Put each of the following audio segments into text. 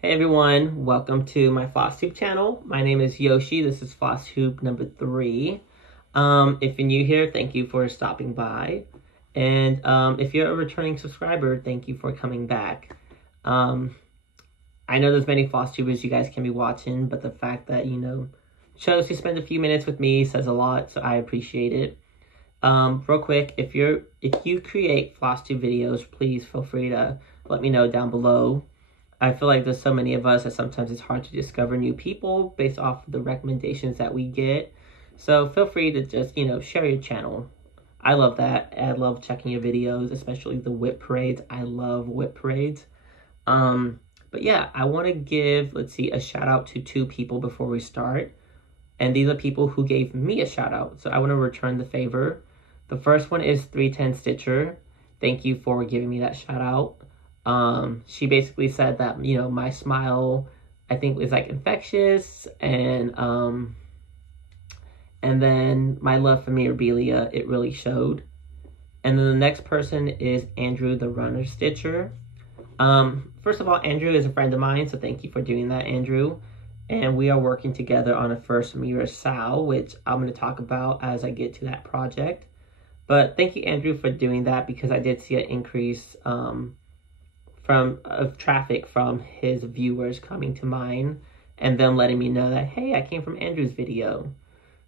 Hey everyone, welcome to my FLOSSTUBE channel. My name is Yoshi. This is FLOSSTUBE number 3. If you're new here, thank you for stopping by. And if you're a returning subscriber, thank you for coming back. I know there's many FLOSSTUBers you guys can be watching, but the fact that, chose to spend a few minutes with me says a lot, so I appreciate it. Real quick, if you create FLOSSTUBE videos, please feel free to let me know down below. I feel like there's so many of us that sometimes it's hard to discover new people based off of the recommendations that we get. So feel free to just, share your channel. I love that. I love checking your videos, especially the whip parades. I love whip parades. But yeah, I want to give, a shout out to 2 people before we start. And these are people who gave me a shout out. So I want to return the favor. The first one is 310 Stitcher. Thank you for giving me that shout out. She basically said that, my smile, I think, was like infectious, and then my love for memorabilia, it really showed. And then the next person is Andrew the Runner Stitcher. First of all, Andrew is a friend of mine, so thank you for doing that, Andrew. And we are working together on a first mirror Sal, which I'm going to talk about as I get to that project. But thank you, Andrew, for doing that, because I did see an increase, of traffic from his viewers coming to mine and them letting me know that, hey, I came from Andrew's video.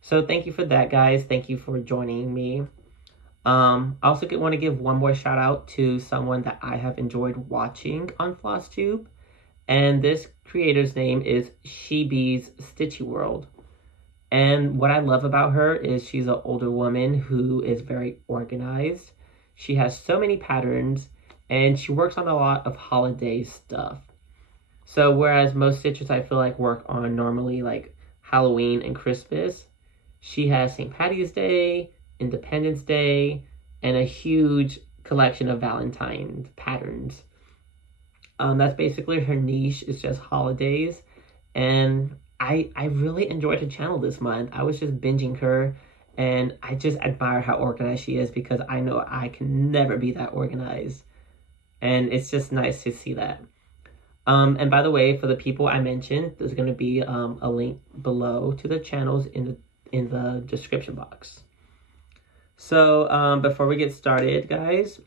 So thank you for that, guys. Thank you for joining me. I also want to give one more shout out to someone that I have enjoyed watching on FLOSSTUBE, and this creator's name is Shebee's Stitchy World. And what I love about her is she's an older woman who is very organized. She has so many patterns, and she works on a lot of holiday stuff. So whereas most stitchers I feel like work on normally like Halloween and Christmas, she has St. Patty's Day, Independence Day, and a huge collection of Valentine's patterns. That's basically her niche, is just holidays. And I really enjoyed her channel this month. I was just binging her, and I just admire how organized she is, because I know I can never be that organized. And it's just nice to see that. And by the way, for the people I mentioned, there's going to be a link below to the channels in the description box. So before we get started, guys,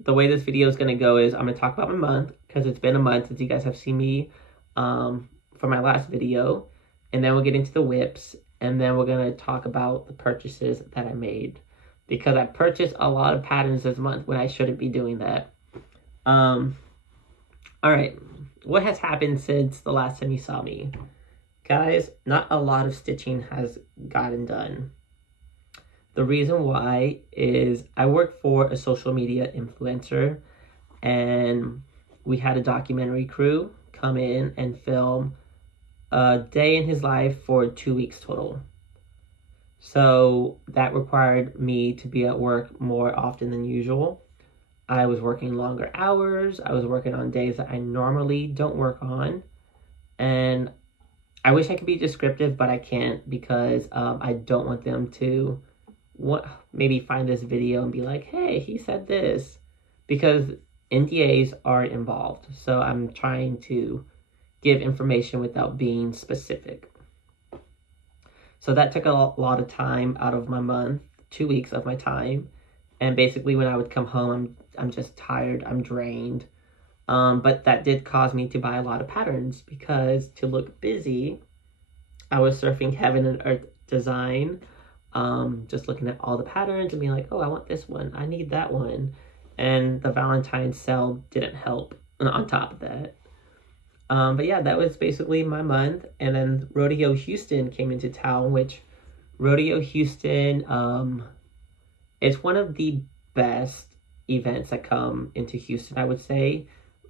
the way this video is going to go is I'm going to talk about my month, because it's been a month since you guys have seen me for my last video. And then we'll get into the whips, and then we're going to talk about the purchases that I made, because I purchased a lot of patterns this month when I shouldn't be doing that. Alright, what has happened since the last time you saw me? Guys, not a lot of stitching has gotten done. The reason why is I work for a social media influencer, and we had a documentary crew come in and film a day in his life for 2 weeks total. So that required me to be at work more often than usual. I was working longer hours. I was working on days that I normally don't work on. And I wish I could be descriptive, but I can't, because I don't want them to maybe find this video and be like, hey, he said this. Because NDAs are involved. So I'm trying to give information without being specific. So that took a lot of time out of my month, 2 weeks of my time. And basically when I would come home, I'm just tired, I'm drained. But that did cause me to buy a lot of patterns, because to look busy, I was surfing Heaven and Earth Design, just looking at all the patterns and being like, oh, I want this one, I need that one. And the Valentine's sale didn't help on top of that. But yeah, that was basically my month. And then Rodeo Houston came into town, which Rodeo Houston, it's one of the best events that come into Houston, I would say.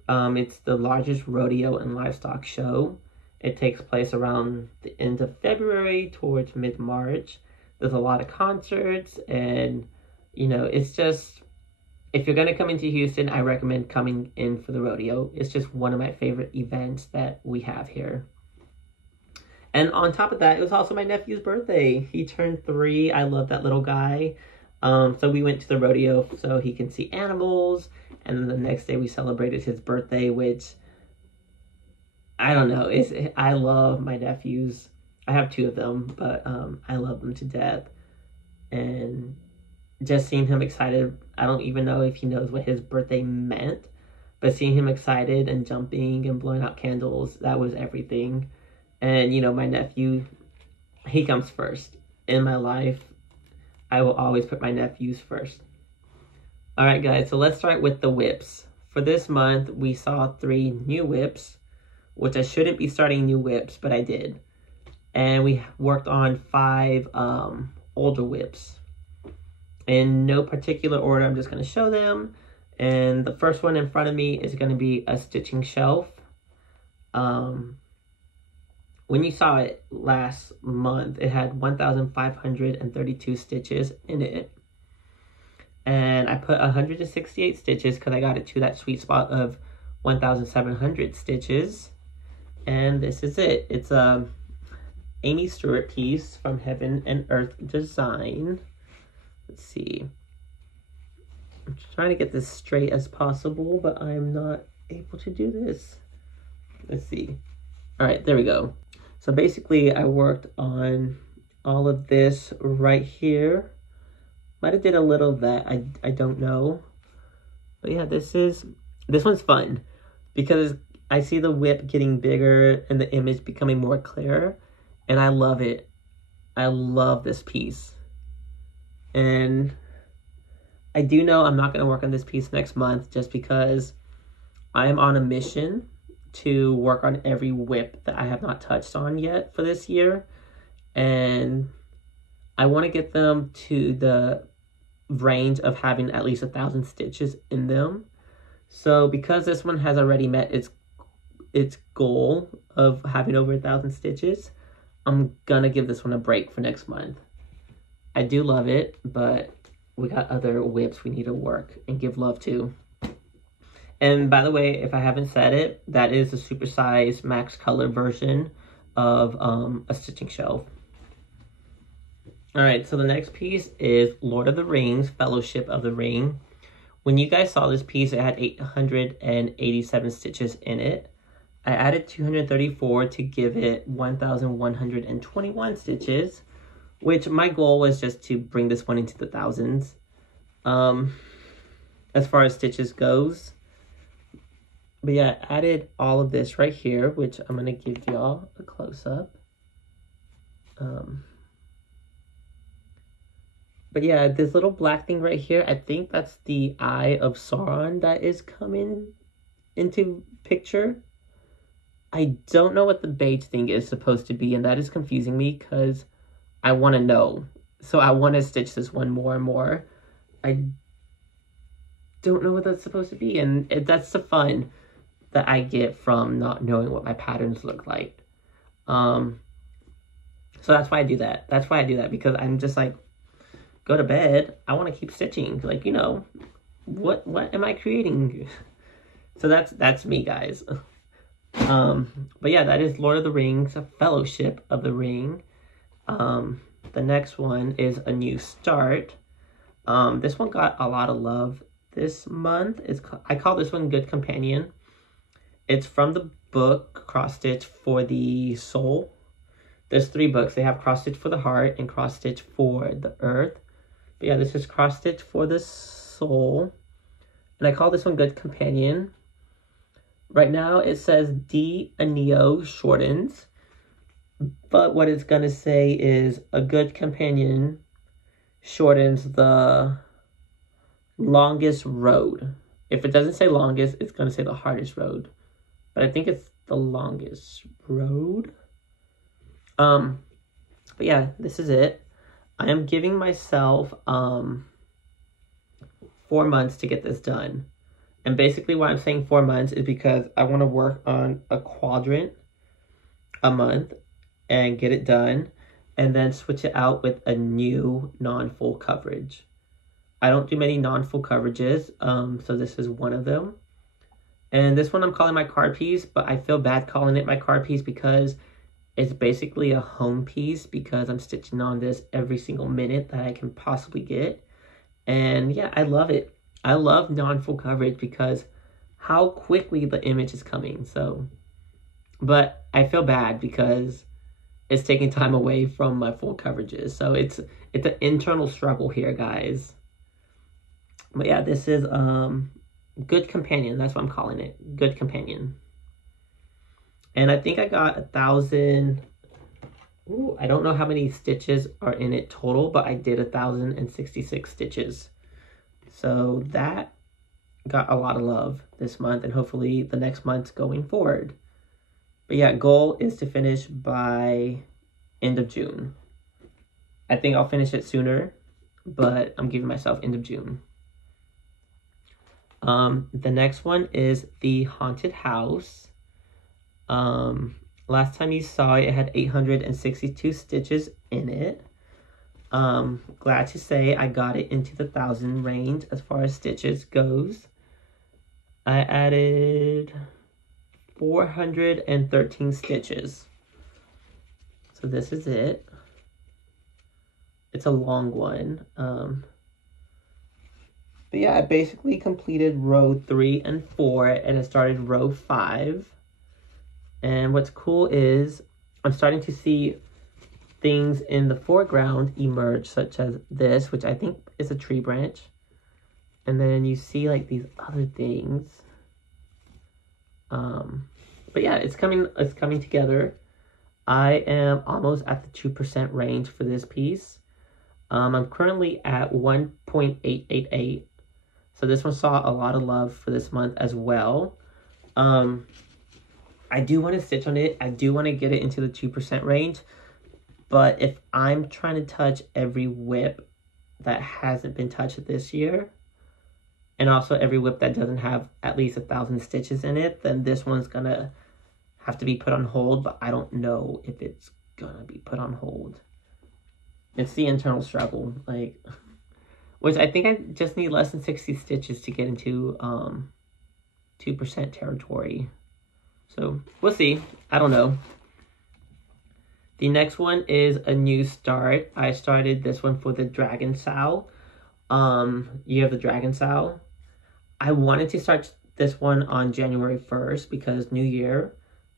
It's the largest rodeo and livestock show. It takes place around the end of February towards mid-March. There's a lot of concerts, and, it's just, if you're going to come into Houston, I recommend coming in for the rodeo. It's just one of my favorite events that we have here. And on top of that, it was also my nephew's birthday. He turned 3. I love that little guy. So we went to the rodeo so he can see animals, and then the next day we celebrated his birthday, which I don't know. I love my nephews. I have two of them, but I love them to death. And just seeing him excited, I don't even know if he knows what his birthday meant, but seeing him excited and jumping and blowing out candles, that was everything. And, you know, my nephew, he comes first. In my life, I will always put my nephews first. All right, guys, so let's start with the whips. For this month, we saw 3 new whips, which I shouldn't be starting new whips, but I did. And we worked on 5 older whips. In no particular order, I'm just going to show them. And the first one in front of me is going to be a stitching shelf. When you saw it last month, it had 1,532 stitches in it. And I put 168 stitches because I got it to that sweet spot of 1,700 stitches. And this is it. It's a Amy Stewart piece from Heaven and Earth Design. Let's see. I'm trying to get this straight as possible, but I'm not able to do this. Let's see. All right, there we go. So basically, I worked on all of this right here. Might have did a little of that. I don't know. But yeah, this one's fun because I see the whip getting bigger and the image becoming more clear, and I love it. I love this piece. And I do know I'm not going to work on this piece next month just because I'm on a mission to work on every whip that I have not touched on yet for this year. And I want to get them to the range of having at least 1,000 stitches in them. So because this one has already met its goal of having over 1,000 stitches, I'm gonna give this one a break for next month. I do love it, but we got other whips we need to work and give love to. And by the way, if I haven't said it, that is a supersized max color version of a stitching shelf. All right, so the next piece is Lord of the Rings, Fellowship of the Ring. When you guys saw this piece, it had 887 stitches in it. I added 234 to give it 1,121 stitches, which my goal was just to bring this one into the thousands. As far as stitches goes. But yeah, I added all of this right here, which I'm going to give y'all a close-up. But yeah, this little black thing right here, I think that's the eye of Sauron that is coming into picture. I don't know what the beige thing is supposed to be, and that is confusing me because I want to know. So I want to stitch this one more and more. I don't know what that's supposed to be, and that's the fun that I get from not knowing what my patterns look like. So that's why I do that. That's why I do that, because I'm just like, go to bed. I want to keep stitching. Like, you know, what am I creating? So that's me, guys. But yeah, that is Lord of the Rings, Fellowship of the Ring. The next one is A New Start. This one got a lot of love this month. I call this one Good Companion. It's from the book Cross Stitch for the Soul. There's 3 books. They have Cross Stitch for the Heart and Cross Stitch for the Earth. But yeah, this is Cross Stitch for the Soul. And I call this one Good Companion. Right now it says D Aneo shortens. But what it's going to say is a good companion shortens the longest road. If it doesn't say longest, it's going to say the hardest road. But I think it's the longest road. But yeah, this is it. I am giving myself 4 months to get this done. And basically why I'm saying 4 months is because I want to work on a quadrant a month and get it done, and then switch it out with a new non-full coverage. I don't do many non-full coverages, so this is one of them. And this one I'm calling my card piece, but I feel bad calling it my card piece because it's basically a home piece, because I'm stitching on this every single minute that I can possibly get. And yeah, I love it. I love non-full coverage because how quickly the image is coming. So But I feel bad because it's taking time away from my full coverages. So it's an internal struggle here, guys. But yeah, this is Good Companion. That's what I'm calling it. Good Companion. And I think I got 1,000. Ooh, I don't know how many stitches are in it total, but I did 1,066 stitches. So that got a lot of love this month, and hopefully the next month going forward. But yeah, goal is to finish by end of June. I think I'll finish it sooner, but I'm giving myself end of June. The next one is the Haunted House. Last time you saw it, it had 862 stitches in it. Glad to say I got it into the 1,000 range as far as stitches goes. I added 413 stitches. So this is it. It's a long one. But yeah, I basically completed row 3 and 4, and I started row 5. And what's cool is I'm starting to see things in the foreground emerge, such as this, which I think is a tree branch. And then you see like these other things. But yeah, it's coming together. I am almost at the 2% range for this piece. I'm currently at 1.888. So this one saw a lot of love for this month as well. I do want to stitch on it. I do want to get it into the 2% range. But if I'm trying to touch every whip that hasn't been touched this year, and also every whip that doesn't have at least 1,000 stitches in it, then this one's going to have to be put on hold. But I don't know if it's going to be put on hold. It's the internal struggle. Which I think I just need less than 60 stitches to get into 2% territory. So we'll see. I don't know. The next one is a new start. I started this one for the Dragon Sow. You have the Dragon Sow. I wanted to start this one on January 1st because New Year.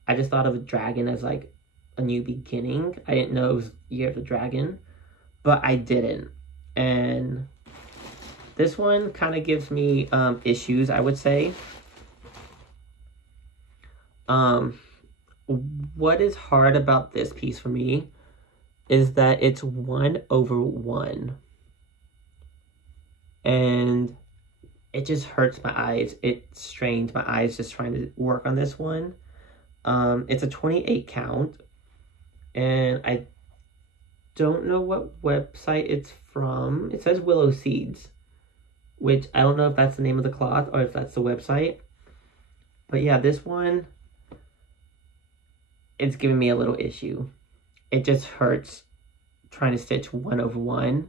I just thought of a dragon as like a new beginning. I didn't know it was Year of the Dragon, but I didn't. And this one kind of gives me issues, I would say. What is hard about this piece for me is that it's 1/1. And it just hurts my eyes. It strains my eyes just trying to work on this one. It's a 28 count. And I don't know what website it's from. It says Willow Seeds, which I don't know if that's the name of the cloth or if that's the website. But yeah, this one, it's giving me a little issue. It just hurts trying to stitch 1/1.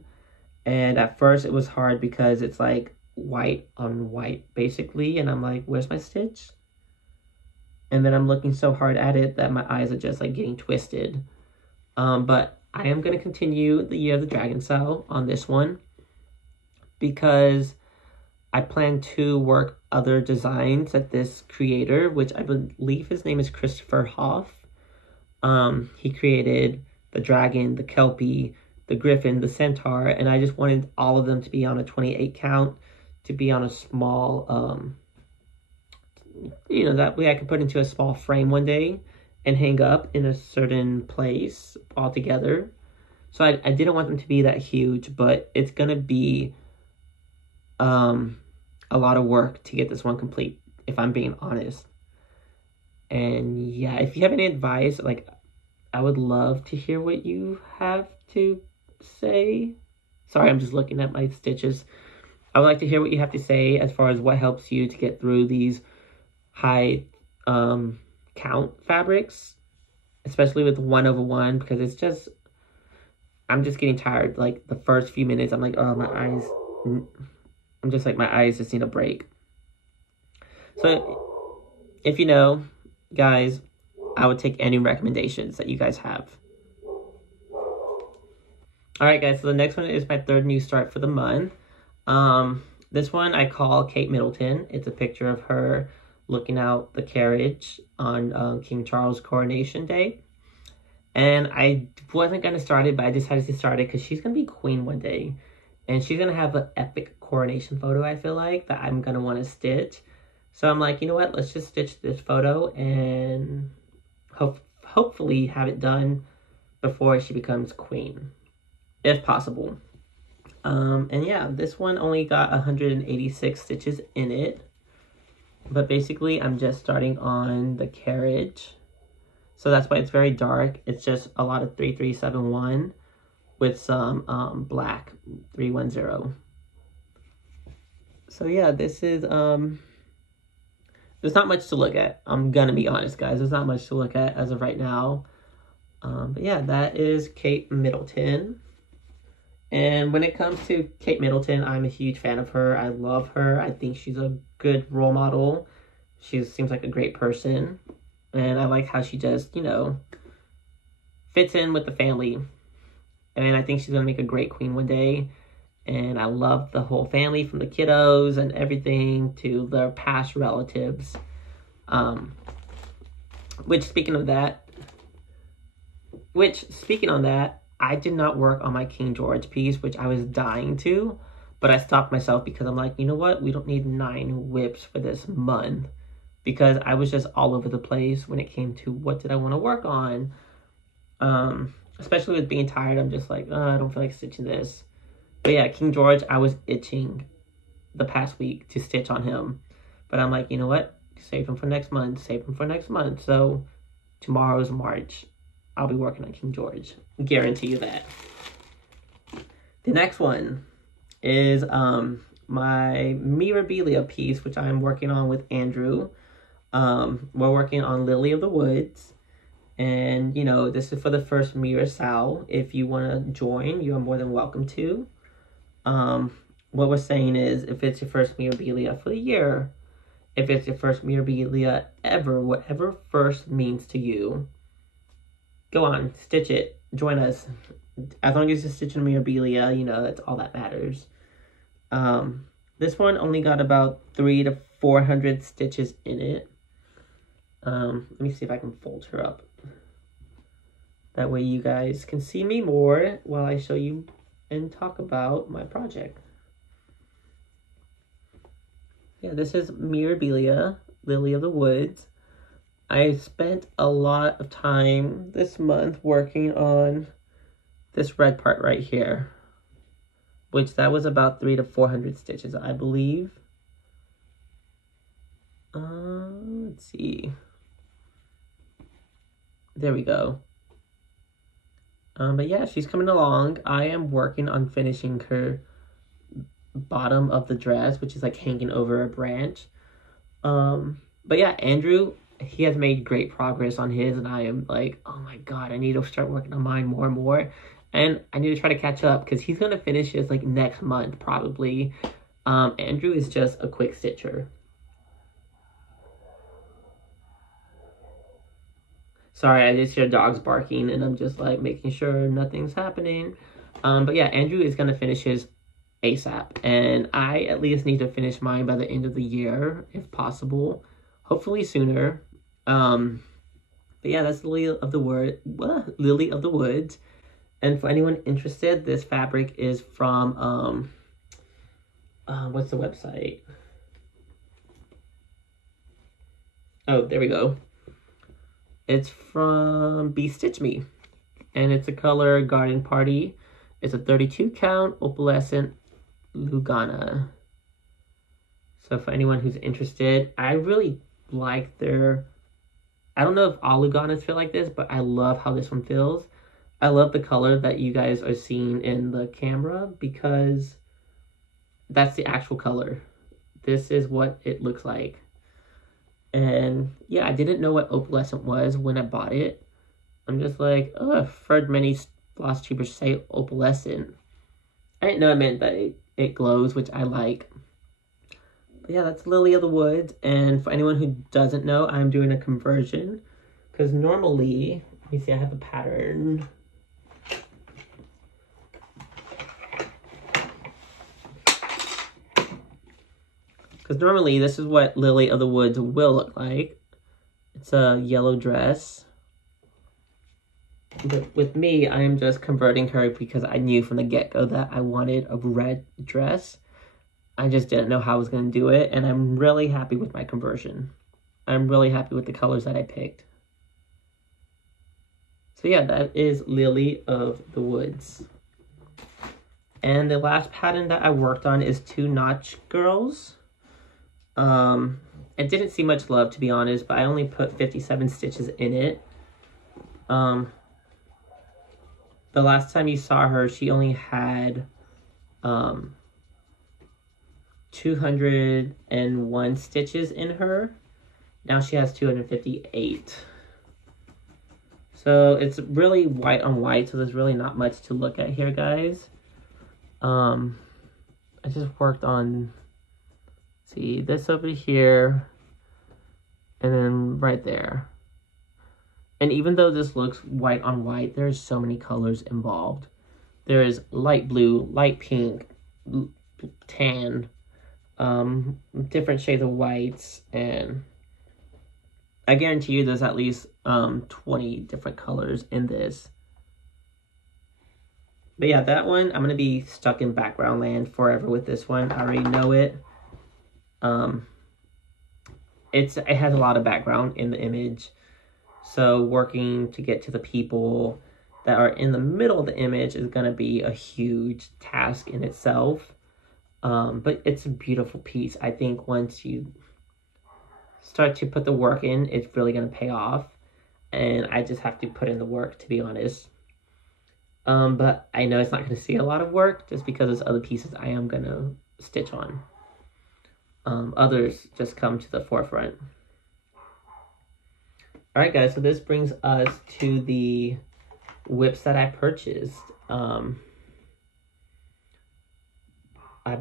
And at first it was hard because it's like white on white basically. And I'm like, where's my stitch? And then I'm looking so hard at it that my eyes are just like getting twisted. But I am going to continue the Year of the Dragon Sow on this one because I plan to work other designs that this creator, which I believe his name is Christopher Hoff. He created the dragon, the kelpie, the griffin, the centaur, and I just wanted all of them to be on a 28 count, to be on a small, that way I could put into a small frame one day and hang up in a certain place all together. So I didn't want them to be that huge, but it's going to be a lot of work to get this one complete, if I'm being honest. And yeah, if you have any advice, I would love to hear what you have to say. Sorry, I'm just looking at my stitches. I would like to hear what you have to say as far as what helps you to get through these high count fabrics, especially with 1/1, because it's just, I'm just getting tired. Like the first few minutes, I'm like, oh, my eyes, I'm just like, my eyes just need a break. So if you know, guys, I would take any recommendations that you guys have. Alright guys, so the next one is my third new start for the month. This one I call Kate Middleton. It's a picture of her looking out the carriage on King Charles' coronation day. And I wasn't going to start it, but I decided to start it because she's going to be queen one day. And she's going to have an epic coronation photo, I feel like, that I'm going to want to stitch. So I'm like, you know what? Let's just stitch this photo and hopefully have it done before she becomes queen, if possible. And yeah, this one only got 186 stitches in it. But basically, I'm just starting on the carriage. So that's why it's very dark. It's just a lot of 3371 with some black 310. So yeah, this is, there's not much to look at. I'm gonna be honest, guys. There's not much to look at as of right now. But yeah, that is Kate Middleton. And when it comes to Kate Middleton, I'm a huge fan of her. I love her. I think she's a good role model. She seems like a great person. And I like how she just, you know, fits in with the family. And I think she's going to make a great queen one day. And I love the whole family, from the kiddos and everything to their past relatives. Speaking on that, I did not work on my King George piece, which I was dying to. But I stopped myself because I'm like, you know what? We don't need 9 whips for this month. Because I was just all over the place when it came to what did I want to work on. Especially with being tired, I'm just like, I don't feel like stitching this. But yeah, King George, I was itching the past week to stitch on him. But I'm like, you know what? Save him for next month. Save him for next month. So tomorrow's March. I'll be working on King George. Guarantee you that. The next one is my Mirabilia piece, which I'm working on with Andrew. We're working on Lily of the Woods. And, you know, this is for the first Mirror Sal. If you want to join, you are more than welcome to. What we're saying is, if it's your first Mirabilia for the year, if it's your first Mirabilia ever, whatever first means to you, go on, stitch it. Join us. As long as you're stitching Mirabilia, you know, that's all that matters. This one only got about 300 to 400 stitches in it. Let me see if I can fold her up. That way you guys can see me more while I show you and talk about my project. Yeah, this is Mirabilia, Lily of the Woods. I spent a lot of time this month working on this red part right here, which that was about 300 to 400 stitches, I believe. Let's see. There we go. But yeah, she's coming along. I am working on finishing her bottom of the dress, which is like hanging over a branch. But yeah, Andrew, he has made great progress on his, and I am like, oh my god, I need to start working on mine more and more. And I need to try to catch up, because he's going to finish his like next month, probably. Andrew is just a quick stitcher. Sorry, I just hear dogs barking, and I'm just like making sure nothing's happening. But yeah, Andrew is going to finish his ASAP. And I at least need to finish mine by the end of the year, if possible. Hopefully sooner. But yeah, that's Lily of the Woods. And for anyone interested, this fabric is from, what's the website? Oh, there we go. It's from Be Stitch Me. And it's a color Garden Party. It's a 32 count opalescent Lugana. So for anyone who's interested, I really like their... I don't know if all Luganas feel like this, but I love how this one feels. I love the color that you guys are seeing in the camera, because that's the actual color. This is what it looks like. And yeah, I didn't know what opalescent was when I bought it. I'm just like, oh, I've heard many floss tubers say opalescent. I didn't know it meant that it glows, which I like. But yeah, that's Lily of the Woods. And for anyone who doesn't know, I'm doing a conversion. Because normally, let me see, I have a pattern. Because normally this is what Lily of the Woods will look like. It's a yellow dress. But with me, I am just converting her because I knew from the get-go that I wanted a red dress. I just didn't know how I was going to do it, and I'm really happy with my conversion. I'm really happy with the colors that I picked. So yeah, that is Lily of the Woods. And the last pattern that I worked on is 2 Nautch Girls. It didn't see much love, to be honest, but I only put 57 stitches in it. The last time you saw her, she only had 201 stitches in her. Now she has 258. So it's really white on white, so there's really not much to look at here, guys. I just worked on, see, this over here, and then right there. And even though this looks white on white, there's so many colors involved. There is light blue, light pink, tan, different shades of whites, and I guarantee you there's at least 20 different colors in this. But yeah, that one, I'm going to be stuck in background land forever with this one. I already know it. It has a lot of background in the image. So working to get to the people that are in the middle of the image is going to be a huge task in itself. But it's a beautiful piece. I think once you start to put the work in, it's really going to pay off. And I just have to put in the work, to be honest. But I know it's not going to see a lot of work just because there's other pieces I am going to stitch on. Others just come to the forefront. Alright guys, so this brings us to the whips that I purchased. I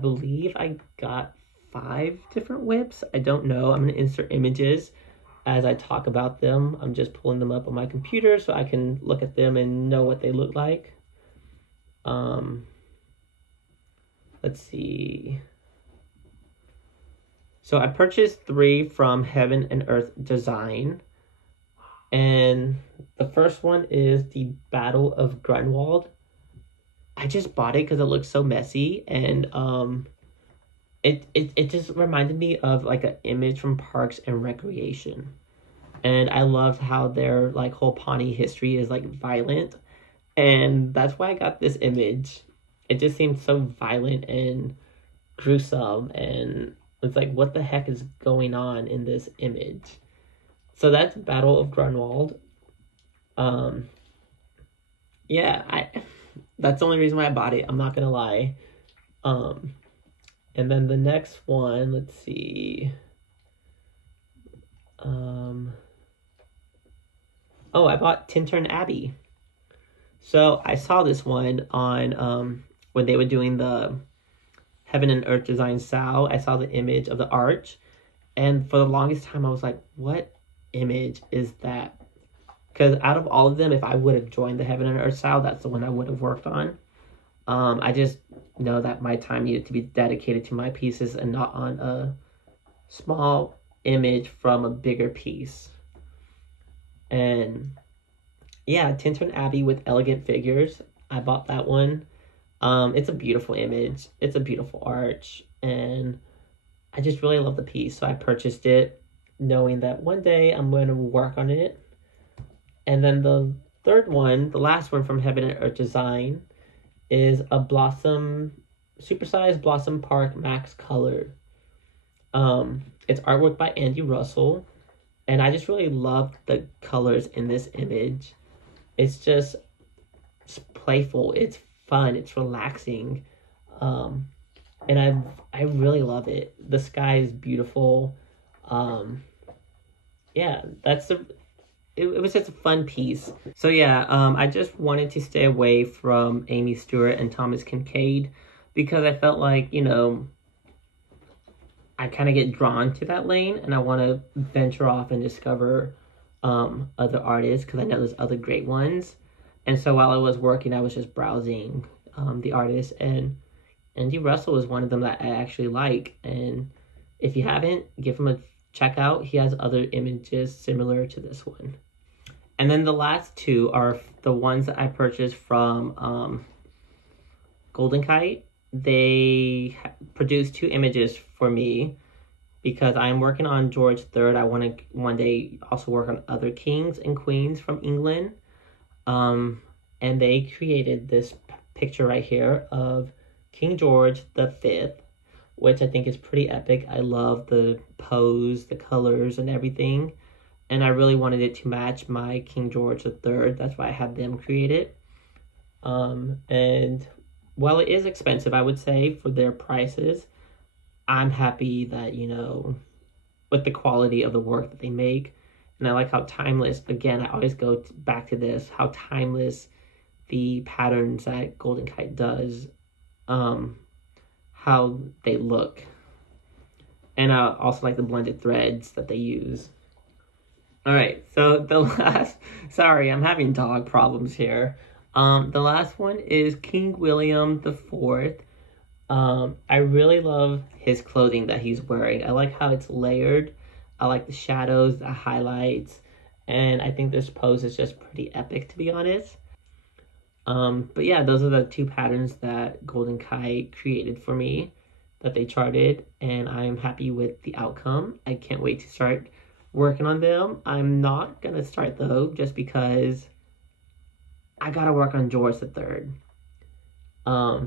believe I got 5 different whips. I don't know. I'm going to insert images as I talk about them. I'm just pulling them up on my computer so I can look at them and know what they look like. Let's see. So I purchased 3 from Heaven and Earth Design. And the first one is the Battle of Grunwald. I just bought it because it looks so messy, and it just reminded me of like an image from Parks and Recreation. And I loved how their like whole Pawnee history is like violent, and that's why I got this image. It just seemed so violent and gruesome, and it's like, what the heck is going on in this image? So that's Battle of Grunwald. Yeah, that's the only reason why I bought it. I'm not gonna lie. And then the next one, let's see. Oh, I bought Tintern Abbey. So I saw this one on when they were doing the Heaven and Earth Design Sal. I saw the image of the arch, and for the longest time I was like, what image is that? Because out of all of them, if I would have joined the Heaven and Earth Sal, that's the one I would have worked on. I just know that my time needed to be dedicated to my pieces and not on a small image from a bigger piece. And yeah, Tintern Abbey with elegant figures. I bought that one. It's a beautiful image. It's a beautiful arch, and I just really love the piece. So I purchased it knowing that one day I'm going to work on it. And then the third one, the last one from Heaven and Earth Design, is a supersized Blossom Park Max Color. It's artwork by Andy Russell, and I just really love the colors in this image. It's playful, it's fun, it's relaxing, and I really love it. The sky is beautiful. Yeah, it was just a fun piece. So yeah, I just wanted to stay away from Amy Stewart and Thomas Kincaid because I felt like, you know, I kind of get drawn to that lane and I want to venture off and discover other artists because I know there's other great ones. And so while I was working, I was just browsing the artists, and Andy Russell is one of them that I actually like, and If you haven't, give him a check out. He has other images similar to this one. And then the last two are the ones that I purchased from Golden Kite. They produced 2 images for me because I'm working on George III. I want to one day also work on other kings and queens from England. And they created this picture right here of King George V, which I think is pretty epic. I love the pose, the colors, and everything. And I really wanted it to match my King George III. That's why I had them create it. And while it is expensive, I would say, for their prices, I'm happy that, you know, with the quality of the work that they make. And I like how timeless, again, I always go back to this, how timeless the patterns that Golden Kite does, how they look. And I also like the blended threads that they use. All right, so the last, sorry, I'm having dog problems here. The last one is King William IV. I really love his clothing that he's wearing. I like how it's layered. I like the shadows, the highlights, and I think this pose is just pretty epic, to be honest. But yeah, those are the 2 patterns that Golden Kite created for me, that they charted, and I'm happy with the outcome. I can't wait to start working on them. I'm not gonna start though, just because I gotta work on George III.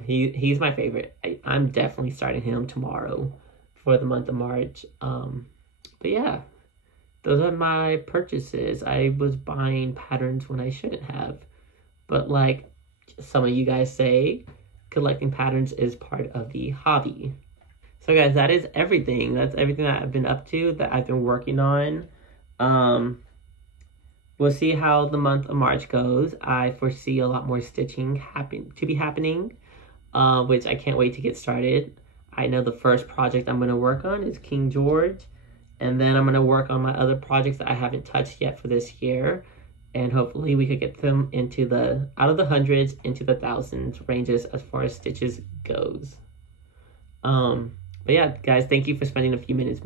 He's my favorite. I'm definitely starting him tomorrow for the month of March. But yeah, those are my purchases. I was buying patterns when I shouldn't have, but like some of you guys say, collecting patterns is part of the hobby. So guys, that is everything. That's everything that I've been up to, that I've been working on. We'll see how the month of March goes. I foresee a lot more stitching to be happening, which I can't wait to get started. I know the first project I'm going to work on is King George, and then I'm going to work on my other projects that I haven't touched yet for this year, and hopefully we could get them into out of the hundreds into the thousands ranges as far as stitches goes. But yeah, guys, thank you for spending a few minutes.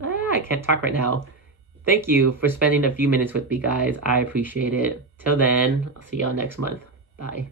I can't talk right now. Thank you for spending a few minutes with me, guys. I appreciate it. Till then, I'll see y'all next month. Bye.